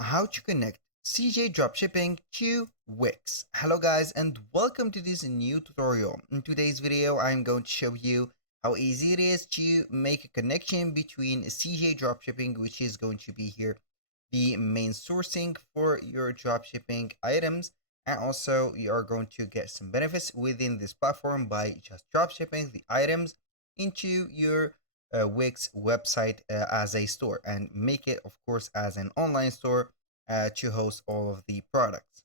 How to connect CJ Dropshipping to Wix. Hello guys and welcome to this new tutorial. In today's video I'm going to show you how easy it is to make a connection between CJ Dropshipping, which is going to be here the main sourcing for your dropshipping items, and also you are going to get some benefits within this platform by just dropshipping the items into your Wix website as a store, and make it, of course, as an online store to host all of the products.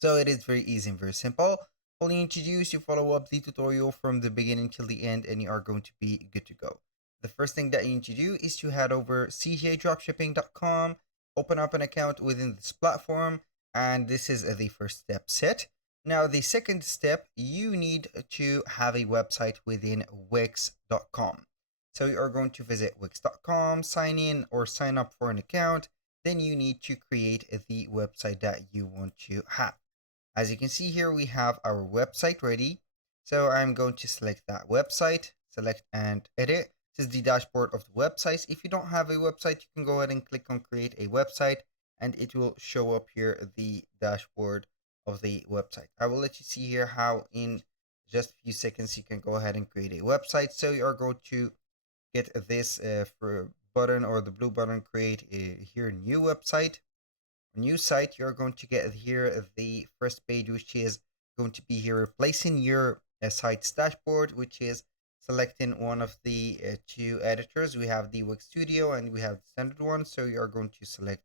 So it is very easy and very simple. All you need to do is to follow up the tutorial from the beginning till the end, and you are going to be good to go. The first thing that you need to do is to head over cjdropshipping.com, open up an account within this platform, and this is the first step set. Now, the second step, you need to have a website within wix.com. So you are going to visit wix.com, sign in or sign up for an account. Then you need to create the website that you want to have. As you can see here, we have our website ready. So I'm going to select that website, select and edit. This is the dashboard of the website. If you don't have a website, you can go ahead and click on create a website, and it will show up here the dashboard of the website. I will let you see here how in just a few seconds you can go ahead and create a website. So you are going to get this for button, or the blue button, create here new website, new site. You're going to get here the first page, which is going to be here replacing your site's dashboard, which is selecting one of the two editors. We have the Wix Studio and we have the standard one, so you're going to select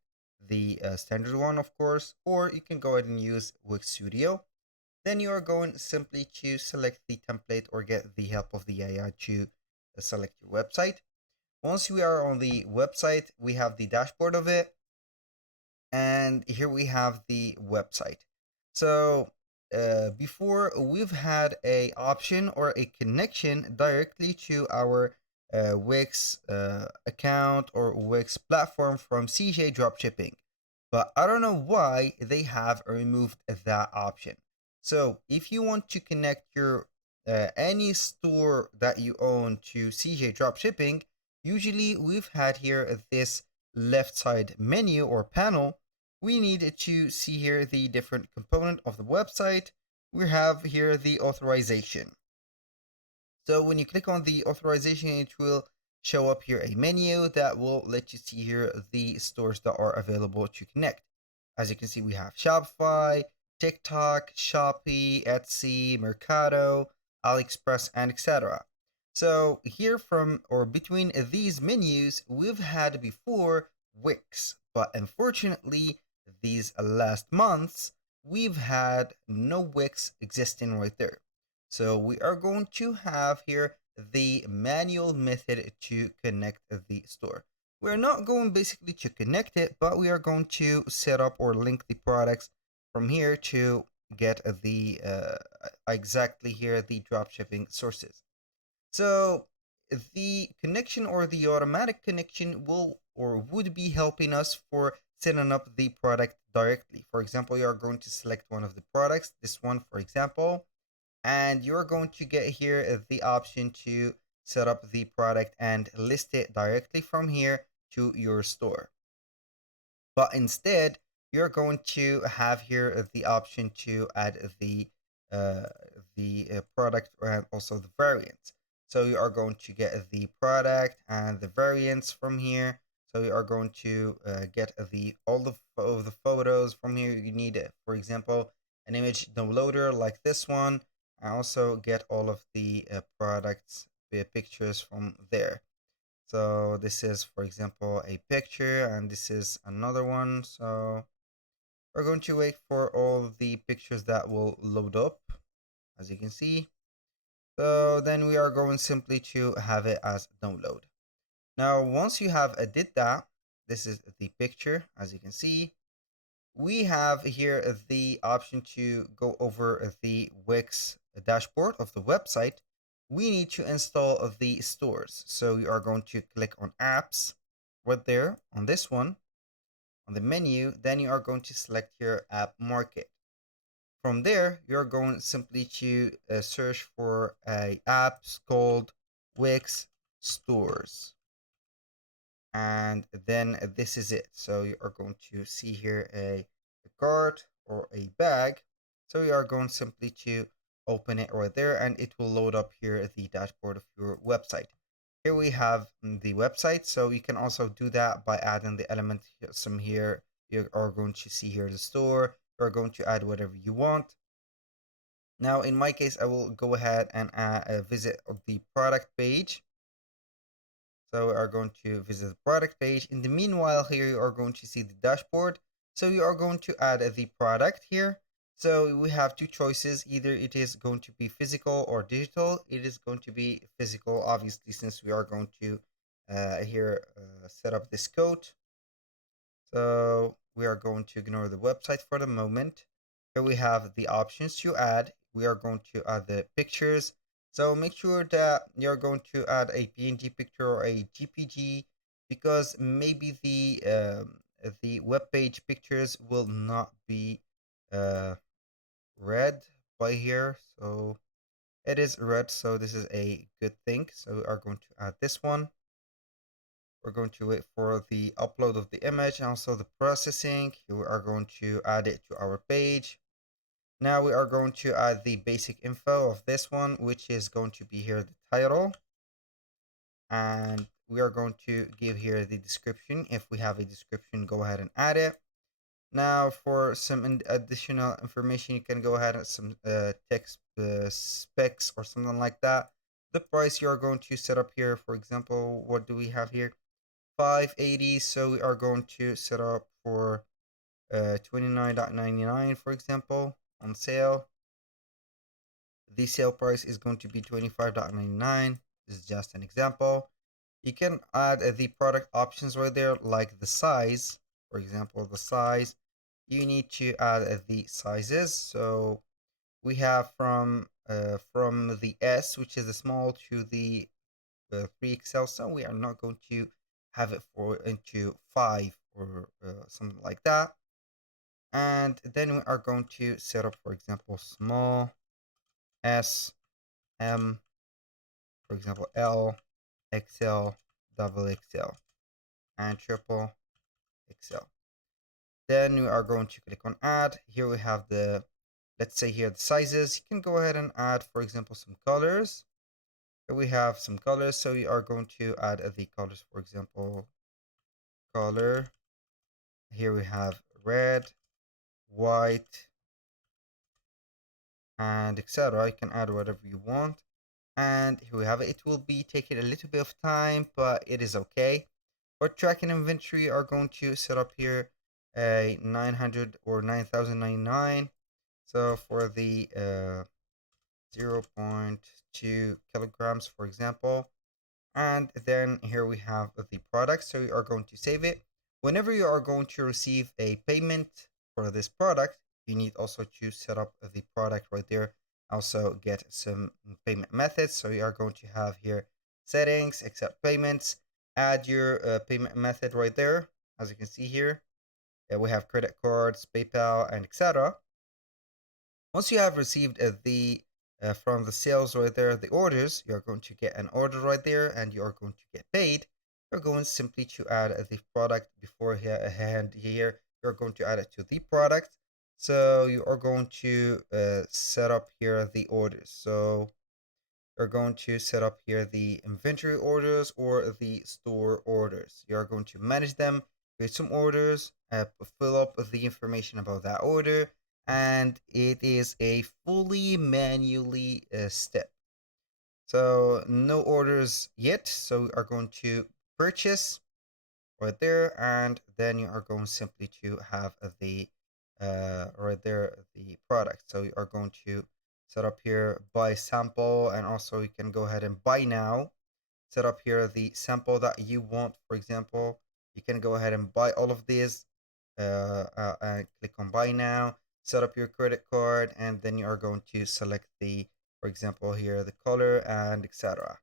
the standard one, of course, or you can go ahead and use Wix Studio. Then you are going simply to select the template or get the help of the AI to select your website. Once we are on the website, we have the dashboard of it, and here we have the website. So before, we've had a option or a connection directly to our Wix account or Wix platform from CJ Dropshipping, but I don't know why they have removed that option. So if you want to connect your any store that you own to CJ Dropshipping, usually we've had here this left side menu or panel. We need to see here the different component of the website. We have here the authorization. So when you click on the authorization, it will show up here a menu that will let you see here the stores that are available to connect. As you can see, we have Shopify, TikTok, Shopee, Etsy, Mercado, AliExpress, and etc. So here from or between these menus, we've had before Wix, but unfortunately, these last months, we've had no Wix existing right there. So we are going to have here the manual method to connect the store. We're not going basically to connect it, but we are going to set up or link the products from here to get the exactly here the dropshipping sources. So the connection or the automatic connection will or would be helping us for setting up the product directly. For example, you are going to select one of the products, this one for example, and you're going to get here the option to set up the product and list it directly from here to your store. But instead, you're going to have here the option to add the product and also the variants. So you are going to get the product and the variants from here. So you are going to get all of the photos from here. You need, for example, an image downloader like this one. I also get all of the products pictures from there. So this is, for example, a picture, and this is another one. So we're going to wait for all the pictures that will load up, as you can see. So then we are going simply to have it as download. Now, once you have did that, this is the picture, as you can see. We have here the option to go over the Wix dashboard of the website. We need to install the stores. So you are going to click on apps right there on this one on the menu. Then you are going to select your app market. From there, you're going simply to search for a apps called Wix Stores. and then this is it. So you are going to see here a cart or a bag. So you are going simply to open it right there, and it will load up here the dashboard of your website. Here we have the website, so you can also do that by adding the element some here. You are going to see here the store. You're going to add whatever you want. Now in my case, I will go ahead and visit the product page. So we are going to visit the product page. In the meanwhile, here you are going to see the dashboard. So you are going to add the product here. So we have two choices. Either it is going to be physical or digital. It is going to be physical, obviously, since we are going to set up this code. So we are going to ignore the website for the moment. Here we have the options to add. We are going to add the pictures. So make sure that you're going to add a PNG picture or a GPG, because maybe the web page pictures will not be uh, read by here. So it is red, so this is a good thing. So we are going to add this one. We're going to wait for the upload of the image and also the processing. We are going to add it to our page. Now we are going to add the basic info of this one, which is going to be here the title. And we are going to give here the description. If we have a description, go ahead and add it. Now for some additional information, you can go ahead and some text specs or something like that. The price you are going to set up here, for example, what do we have here? 580. So we are going to set up for 29.99, for example, on sale. The sale price is going to be 25.99. This is just an example. You can add the product options right there, like the size. For example, the size, you need to add the sizes. So we have from the S, which is the small, to the 3XL. So we are not going to have it for into 5 or something like that. And then we are going to set up, for example, small, S, M, for example, L, XL, double XL, and triple XL. Then we are going to click on add. Here we have the, let's say here the sizes. You can go ahead and add, for example, some colors. Here we have some colors. So we are going to add the colors, for example, color. Here we have red, white, and etc. You can add whatever you want. And here we have it. It will be taking a little bit of time, but it is okay. For tracking inventory, are going to set up here a 900 or 9099. So for the 0.2 kilograms, for example. And then here we have the product. So we are going to save it. Whenever you are going to receive a payment for this product, you need also to set up the product right there. Also get some payment methods. So you are going to have here settings, accept payments, add your payment method right there. As you can see here, we have credit cards, PayPal, and etc. Once you have received the from the sales right there, the orders, you're going to get an order right there, and you are going to get paid. You're going simply to add the product beforehand here. You're going to add it to the product. So you are going to set up here the orders. So you're going to set up here the inventory orders or the store orders. You're going to manage them, create some orders, fill up the information about that order, and it is a fully manually step. So no orders yet. So we are going to purchase right there, and then you are going simply to have the right there the product. So you are going to set up here buy sample, and also you can go ahead and buy now. Set up here the sample that you want. For example, you can go ahead and buy all of these and click on buy now. Set up your credit card, and then you are going to select the, for example, here the color and etc.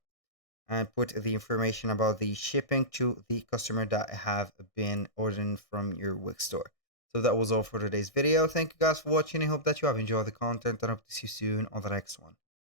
And put the information about the shipping to the customer that have been ordering from your Wix store. So that was all for today's video. Thank you guys for watching. I hope that you have enjoyed the content, and I hope to see you soon on the next one.